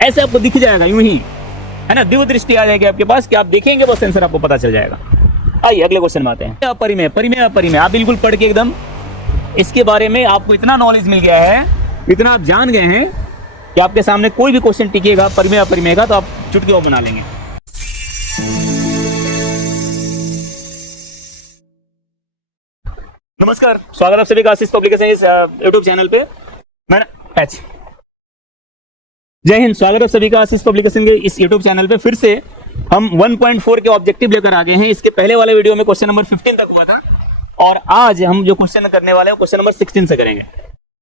ऐसे आपको दिख जाएगा यूं ही, है ना, दिव्य दृष्टि आ जाएगी आपके पास कि आप देखेंगे बस आंसर आपको पता चल जाएगा। आइए अगले क्वेश्चन में आते हैं। अपरिमेय, परिमेय, अपरिमेय, आप बिल्कुल पढ़ के एकदम इसके बारे में आपको इतना नॉलेज मिल गया है, इतना आप जान गए हैं कि आपके सामने कोई भी क्वेश्चन टिकेगा परिमेय अपरिमेय का तो आप चुटकियों बना लेंगे। नमस्कार, स्वागत है आप सभी का आशीष पब्लिकेशन इस यूट्यूब चैनल पे। मैं जय हिंद, स्वागत है सभी का आशीष पब्लिकेशन के इस यूट्यूब चैनल पे। फिर से हम 1.4 के ऑब्जेक्टिव लेकर आ गए हैं। इसके पहले वाले वीडियो में क्वेश्चन नंबर 15 तक हुआ था और आज हम जो क्वेश्चन करने वाले हैं क्वेश्चन नंबर 16 से करेंगे।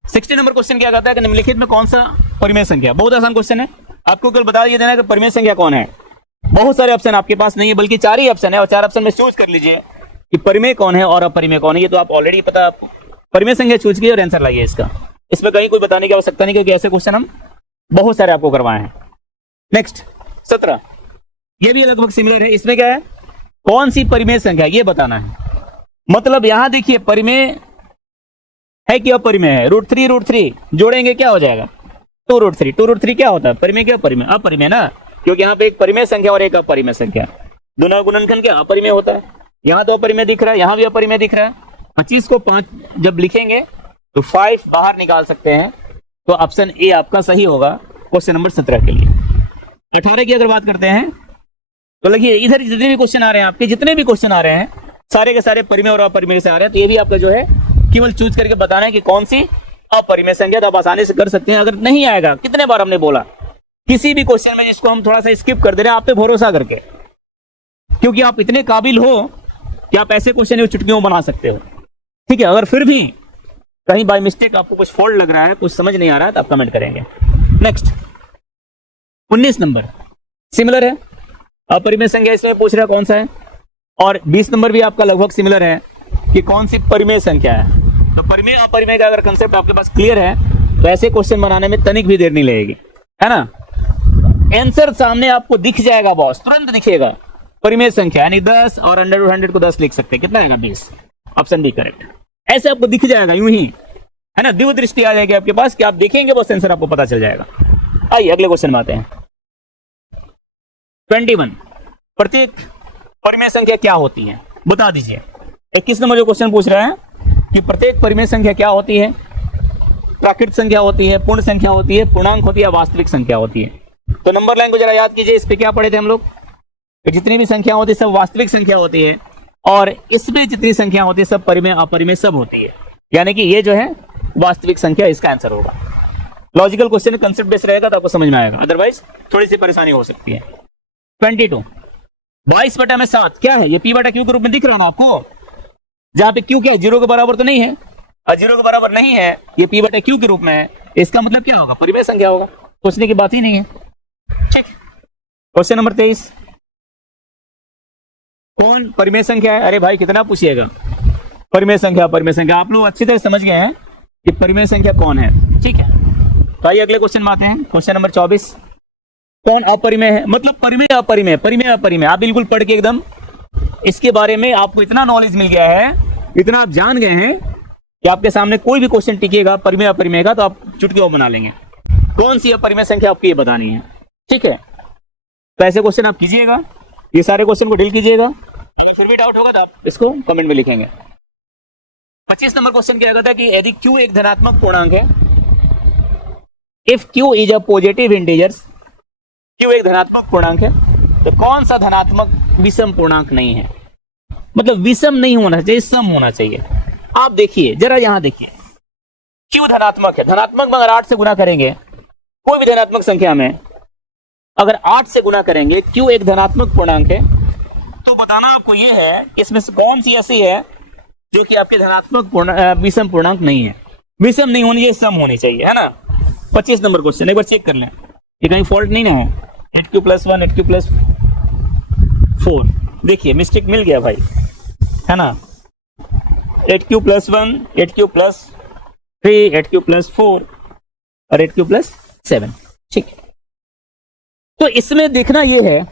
16 नंबर क्वेश्चन क्या कहता है कि निम्नलिखित में कौन सा परिमेय संख्या, बहुत आसान क्वेश्चन है, आपको केवल बता दिया देना है कि परिमेय संख्या कौन है। बहुत सारे ऑप्शन आपके पास नहीं है, बल्कि 4 ही ऑप्शन है और 4 ऑप्शन में चूज कर लीजिए कि परिमेय कौन है और अपरिमेय कौन है। ये तो आप ऑलरेडी पता, आपको परिमेय संख्या चूज कीजिए और आंसर लाइए इसका। इसमें कहीं कोई बताने की आवश्यकता नहीं, क्योंकि ऐसे क्वेश्चन हम बहुत सारे आपको करवाए हैं। नेक्स्ट 17, ये भी लगभग सिमिलर है। इसमें क्या है, कौन सी परिमेय संख्या ये बताना है। मतलब यहां देखिए परिमेय है कि अपरिमेय है। √3 जोड़ेंगे क्या हो जाएगा, 2√3। 2√3 क्या होता है, परिमेय क्या अपरिमेय, अपरिमेय ना, क्योंकि यहाँ पे एक परिमेय संख्या और एक अपरिमेय संख्या, दोनों गुणनखंड क्या अपरिमेय होता है। यहाँ तो अपरिमेय दिख रहा है, यहाँ भी अपरिमेय दिख रहा है। 25 को 5 जब लिखेंगे तो 5 बाहर निकाल सकते हैं, तो ऑप्शन ए आपका सही होगा क्वेश्चन नंबर 17 के लिए। 18 की अगर बात करते हैं तो लगिए इधर जितने भी क्वेश्चन आ रहे हैं, आपके जितने भी क्वेश्चन आ रहे हैं सारे के सारे परिमेय और अपरिमेय से आ रहे हैं। तो ये भी आपका जो है केवल चूज करके बताना है कि कौन सी अपरिमेय संख्या, तो आप आसानी से कर सकते हैं। अगर नहीं आएगा, कितने बार हमने बोला, किसी भी क्वेश्चन में जिसको हम थोड़ा सा स्किप कर दे रहे हैं आप पे भरोसा करके, क्योंकि आप इतने काबिल हो कि आप ऐसे क्वेश्चन चुटकियों बना सकते हो। ठीक है, अगर फिर भी कहीं बाय मिस्टेक आपको कुछ फॉल्ट लग रहा है, कुछ समझ नहीं आ रहा है, तो आप कमेंट करेंगे। नेक्स्ट 19 नंबर सिमिलर है, अपरिमेय संख्या इसमें पूछ रहा है कौन सा है, और 20 नंबर भी आपका लगभग सिमिलर है कि कौन सी परिमेय संख्या है। तो परिमेय अपरिमेय का अगर कंसेप्ट आपके पास क्लियर है तो ऐसे क्वेश्चन बनाने में तनिक भी देर नहीं लगेगी, है ना। आंसर सामने आपको दिख जाएगा बॉस, तुरंत दिखेगा। परिमेय संख्या यानी 10 और 100 को 10 लिख सकते हैं, कितना आएगा 20, ऑप्शन बी करेक्ट। ऐसे आपको दिख जाएगा यूं ही, है ना, दिव्य दृष्टि आ जाएगी आपके पास कि आप देखेंगे बस आंसर आपको पता चल जाएगा। आइए अगले क्वेश्चन में आते हैं। 21, प्रत्येक परिमेय संख्या क्या होती है बता दीजिए। 21 नंबर जो क्वेश्चन पूछ रहा है कि प्रत्येक परिमेय संख्या क्या होती है, प्राकृत संख्या होती है, पूर्ण संख्या होती है, पूर्णांक होती है, वास्तविक संख्या होती है। तो नंबर लाइन को जरा याद कीजिए, इस पे क्या पढ़े थे हम लोग, जितनी भी संख्या होती है सब वास्तविक संख्या होती है, और इसमें जितनी संख्या होती है सब परिमेय अपरिमेय सब होती है, यानी कि ये जो है वास्तविक संख्या, इसका आंसर होगा। लॉजिकल क्वेश्चन कंसेप्ट बेस्ड रहेगा तो आपको समझ में आएगा, अदरवाइज थोड़ी सी परेशानी हो सकती है। 22, 22/7 क्या है, ये P/Q के रूप में दिख रहा है ना आपको, जहां पे Q क्या है, 0 के बराबर तो नहीं है, और 0 के बराबर नहीं है, ये P/Q के रूप में है, इसका मतलब क्या होगा, परिमेय संख्या होगा, सोचने की बात ही नहीं है। ठीक, क्वेश्चन नंबर 23, कौन परिमेय संख्या है। अरे भाई कितना पूछिएगा, परिमेय संख्या परिमेय संख्या, आप लोग अच्छी तरह समझ गए हैं कि परिमेय संख्या कौन है। ठीक है, तो आइए अगले क्वेश्चन में आते हैं। क्वेश्चन नंबर 24, कौन अपरिमेय है, मतलब परिमेय अपरिमेय, परिमेय अपरिमेय, आप बिल्कुल पढ़ के एकदम इसके बारे में आपको इतना नॉलेज मिल गया है, इतना आप जान गए हैं कि आपके सामने कोई भी क्वेश्चन टिकेगा परिमेय अपरिमेय का तो आप चुटकियों बना लेंगे। कौन सी अपरिमेय संख्या आपको ये बतानी है। ठीक है, तो ऐसे क्वेश्चन आप कीजिएगा, ये सारे क्वेश्चन को डील कीजिएगा, फिर भी डाउट होगा तो आप इसको कमेंट में लिखेंगे। 25 नंबर क्वेश्चन क्या कहता है कि यदि Q एक धनात्मक पूर्णांक है, if Q is a positive integers, Q एक धनात्मक पूर्णांक है तो कौन सा धनात्मक विषम पूर्णांक नहीं है, मतलब विषम नहीं होना चाहिए, सम होना चाहिए। आप देखिए जरा, यहां देखिए, Q धनात्मक है, धनात्मक में अगर 8 से गुना करेंगे, कोई भी धनात्मक संख्या में अगर 8 से गुना करेंगे, Q एक धनात्मक पूर्णांक है, तो बताना आपको यह है इसमें से कौन सी ऐसी है जो कि आपके धनात्मक विषम पूर्णांक नहीं है। विषम नहीं होनी चाहिए, सम होनी चाहिए, है ना। 25 नंबर क्वेश्चन एक बार चेक कर लें, ये कहीं फॉल्ट नहीं ना है। 8Q+1 8Q+4, देखिए मिस्टेक मिल गया भाई, है ना। 8Q+1 8Q+3 8Q+4 और 8Q+7। ठीक, तो इसमें देखना यह है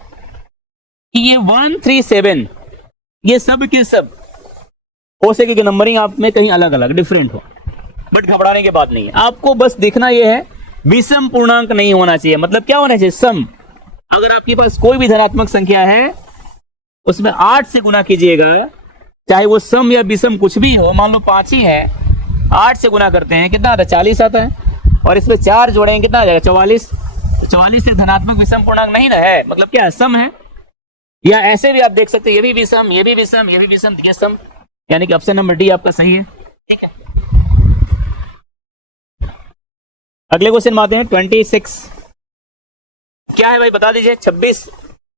कि ये 1 3 7 ये सब के सब हो सके कि नंबरिंग आप में कहीं अलग अलग डिफरेंट हो, बट घबराने की बात नहीं है। आपको बस देखना यह है विषम पूर्णांक नहीं होना चाहिए। मतलब क्या होना चाहिए? सम। अगर आपके पास कोई भी धनात्मक संख्या है उसमें 8 से गुना कीजिएगा, चाहे वो सम या विषम कुछ भी हो। मान लो 5 ही है, 8 से गुना करते हैं कितना आता है? 40 आता है। और इसमें 4 जोड़ेंगे कितना आ जाएगा? 44। 44 से धनात्मक विषम पूर्णांक नहीं ना है, मतलब क्या है? सम है। या ऐसे भी आप देख सकते हैं, ये भी विषम, ये भी विषम, ये भी विषम, ये सम, यानी कि ऑप्शन नंबर डी आपका सही है। ठीक है, अगले क्वेश्चन में आते हैं 26। क्या है भाई बता दीजिए। 26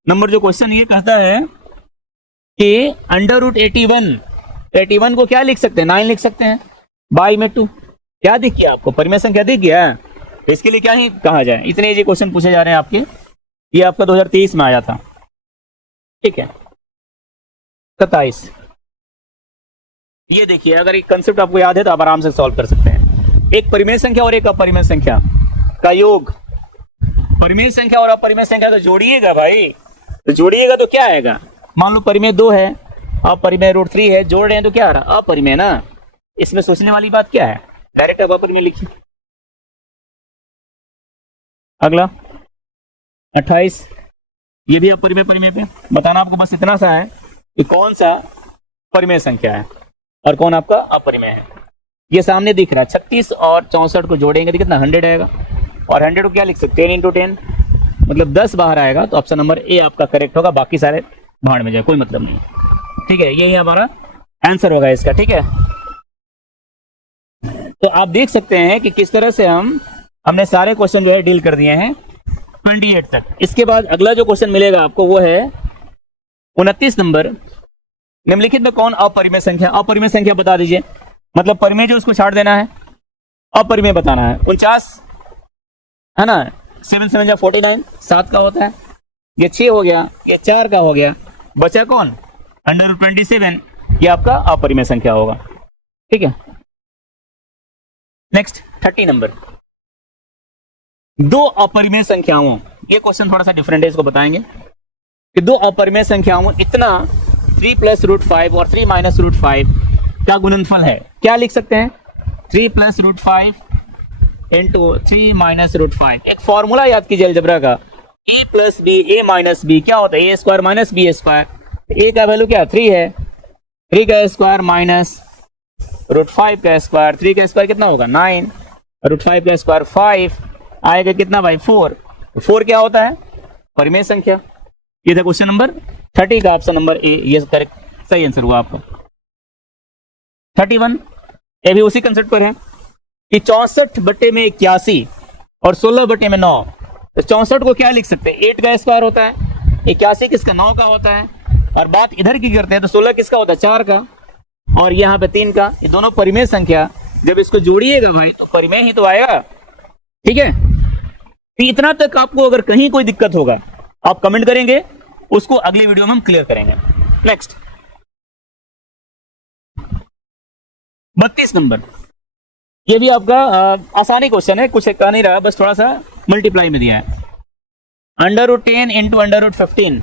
नंबर जो क्वेश्चन ये कहता है कि अंडर रूट 81 को क्या लिख सकते हैं? 9 लिख सकते हैं। बाई में 2 क्या दिख गया आपको? परिमेय संख्या दिख गया। तो इसके लिए क्या ही कहा जाए, इतने इजी क्वेश्चन पूछे जा रहे हैं आपके। ये आपका 2023 में आया था। ठीक है, 27। ये देखिए, अगर एक कंसेप्ट आपको याद है तो आप आराम से सॉल्व कर सकते हैं। एक परिमेय संख्या और एक अपरिमेय संख्या का योग, परिमेय संख्या और अपरिमेय संख्या को जोड़िएगा भाई, तो जोड़िएगा तो क्या आएगा? मान लो परिमेय 2 है, अपरिमेय √3 है, जोड़ रहे हैं तो क्या आ रहा? अपरिमेय ना। इसमें सोचने वाली बात क्या है? डायरेक्ट अब अपरिमेय लिखिए। अगला 28, ये भी अपरिमेय परिमेय पे बताना आपको बस इतना सा है कि कौन सा परिमेय संख्या है और कौन आपका अपरिमेय है। ये सामने दिख रहा है, 36 और 64 को जोड़ेंगे तो कितना? 100 आएगा। और 100 को क्या लिख सकते हैं? 10 × 10, मतलब 10 बाहर आएगा। तो ऑप्शन नंबर ए आपका करेक्ट होगा, बाकी सारे भाड़ में जाए, कोई मतलब नहीं। ठीक है, यही हमारा आंसर होगा इसका। ठीक है, तो आप देख सकते हैं कि किस तरह से हमने सारे क्वेश्चन जो है डील कर दिए हैं 28 तक। इसके बाद अगला जो क्वेश्चन मिलेगा आपको वो है 29 नंबर। निम्नलिखित में कौन अपरिमेय संख्या? अपरिमेय संख्या बता दीजिए, मतलब परिमेय जो उसको छाड़ देना है, अपरिमेय बताना है। 49 है ना, 7 7 जा 49, 7 का होता है। ये 6 हो गया, ये 4 का हो गया, बचा कौन? अंडर 27, ये आपका अपरिमेय संख्या होगा। ठीक है, नेक्स्ट 30 नंबर। दो अपरिमेय संख्याओं, ये क्वेश्चन थोड़ा सा डिफरेंट है, इसको बताएंगे कि दो अपरिमेय संख्याओं इतना 3 + √5 और 3 - √5 का गुणनफल है। क्या लिख सकते हैं? 3 + √5 × 3 - √5। एक फॉर्मूला याद कीजिए अलजेब्रा का, a + b a - b क्या होता है? a² - b²। a का वैल्यू क्या? 3 है, 3 का स्क्वायर माइनस √5 का स्क्वायर, 3 का स्क्वायर कितना होगा? 9, √5 का स्क्वायर 5 आएगा कितना भाई? 4। 4 क्या होता है? परिमेय संख्या। ये था क्वेश्चन नंबर 30 का ऑप्शन नंबर ए, ये करेक्ट सही आंसर हुआ आपका। 31, ये भी उसी कंसेप्ट पर है कि 64/81 और 16/9। तो 64 को क्या लिख सकते हैं? 8 का स्क्वायर होता है, 81 किसका? 9 का होता है। और बात इधर की करते हैं तो 16 किसका होता है? 4 का, और यहाँ पे 3 का। ये दोनों परिमेय संख्या, जब इसको जोड़िएगा भाई तो परिमेय ही तो आएगा। ठीक है, तो इतना तक आपको अगर कहीं कोई दिक्कत होगा आप कमेंट करेंगे, उसको अगली वीडियो में हम क्लियर करेंगे। नेक्स्ट 32 नंबर, ये भी आपका आसानी क्वेश्चन है, कुछ कह नहीं रहा, बस थोड़ा सा मल्टीप्लाई में दिया है। √10 × √15,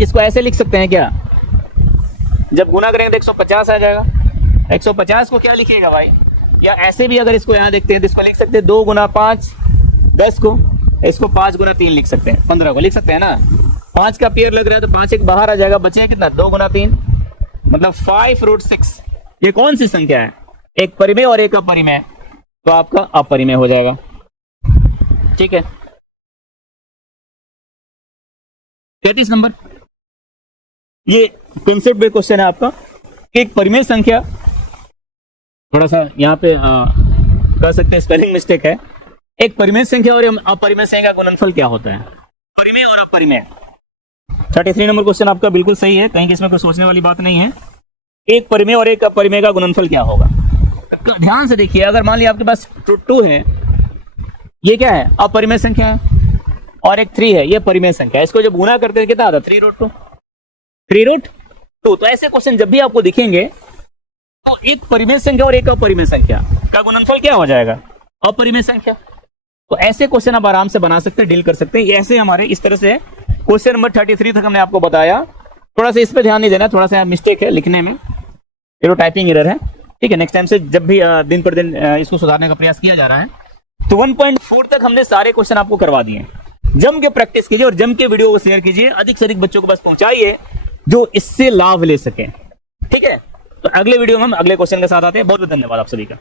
इसको ऐसे लिख सकते हैं क्या? जब गुना करेंगे तो 150 आ जाएगा। 150 को क्या लिखिएगा भाई? या ऐसे भी अगर इसको यहाँ देखते हैं तो इसको लिख सकते हैं 2 × 5 10 को, इसको 5 × 3 लिख सकते हैं, 15 को लिख सकते हैं ना। 5 का पेयर लग रहा है तो 5 एक बाहर आ जाएगा, बचे कितना? 2 × 3, मतलब 5√6। ये कौन सी संख्या है? एक परिमेय और एक अपरिमेय, तो आपका अपरिमेय हो जाएगा। ठीक है, 33 नंबर, ये कंसेप्ट बेस्ड क्वेश्चन है आपका कि एक परिमेय संख्या, थोड़ा सा यहाँ पे कह सकते हैं स्पेलिंग मिस्टेक है। एक परिमेय संख्या और अपरिमेय संख्या का गुणनफल क्या होता है? परिमेय और अपरिमेय। 33 नंबर क्वेश्चन आपका बिल्कुल सही है, कहीं इसमें कोई सोचने वाली बात नहीं है। एक परिमेय और एक अपरिमेय का गुणनफल क्या होगा? ध्यान से देखिए, अगर मान लिया आपके पास 2 है, ये क्या है? अपरिमेय संख्या है, और एक 3 है, ये परिमेय संख्या है। इसको जब गुना करते हैं कितना आता है? 3√2। 3√2। तो ऐसे क्वेश्चन जब भी आपको दिखेंगे तो एक परिमेय संख्या और एक अपरिमेय संख्या का गुणनफल क्या हो जाएगा? अपरिमेय संख्या। तो ऐसे क्वेश्चन आप आराम से बना सकते हैं, डील कर सकते हैं। ऐसे हमारे इस तरह से क्वेश्चन नंबर 33 तक हमने आपको बताया। थोड़ा सा इस पे ध्यान नहीं देना, थोड़ा सा मिस्टेक है लिखने में, ये टाइपिंग एरर है। ठीक है, नेक्स्ट टाइम से जब भी दिन पर दिन इसको सुधारने का प्रयास किया जा रहा है। तो 1.4 तक हमने सारे क्वेश्चन आपको करवा दिए। जम के प्रैक्टिस कीजिए और जम के वीडियो को शेयर कीजिए, अधिक से अधिक बच्चों को बस पहुंचाइए जो इससे लाभ ले सके। ठीक है, तो अगले वीडियो में हम अगले क्वेश्चन के साथ आते हैं। बहुत बहुत धन्यवाद आप सभी का।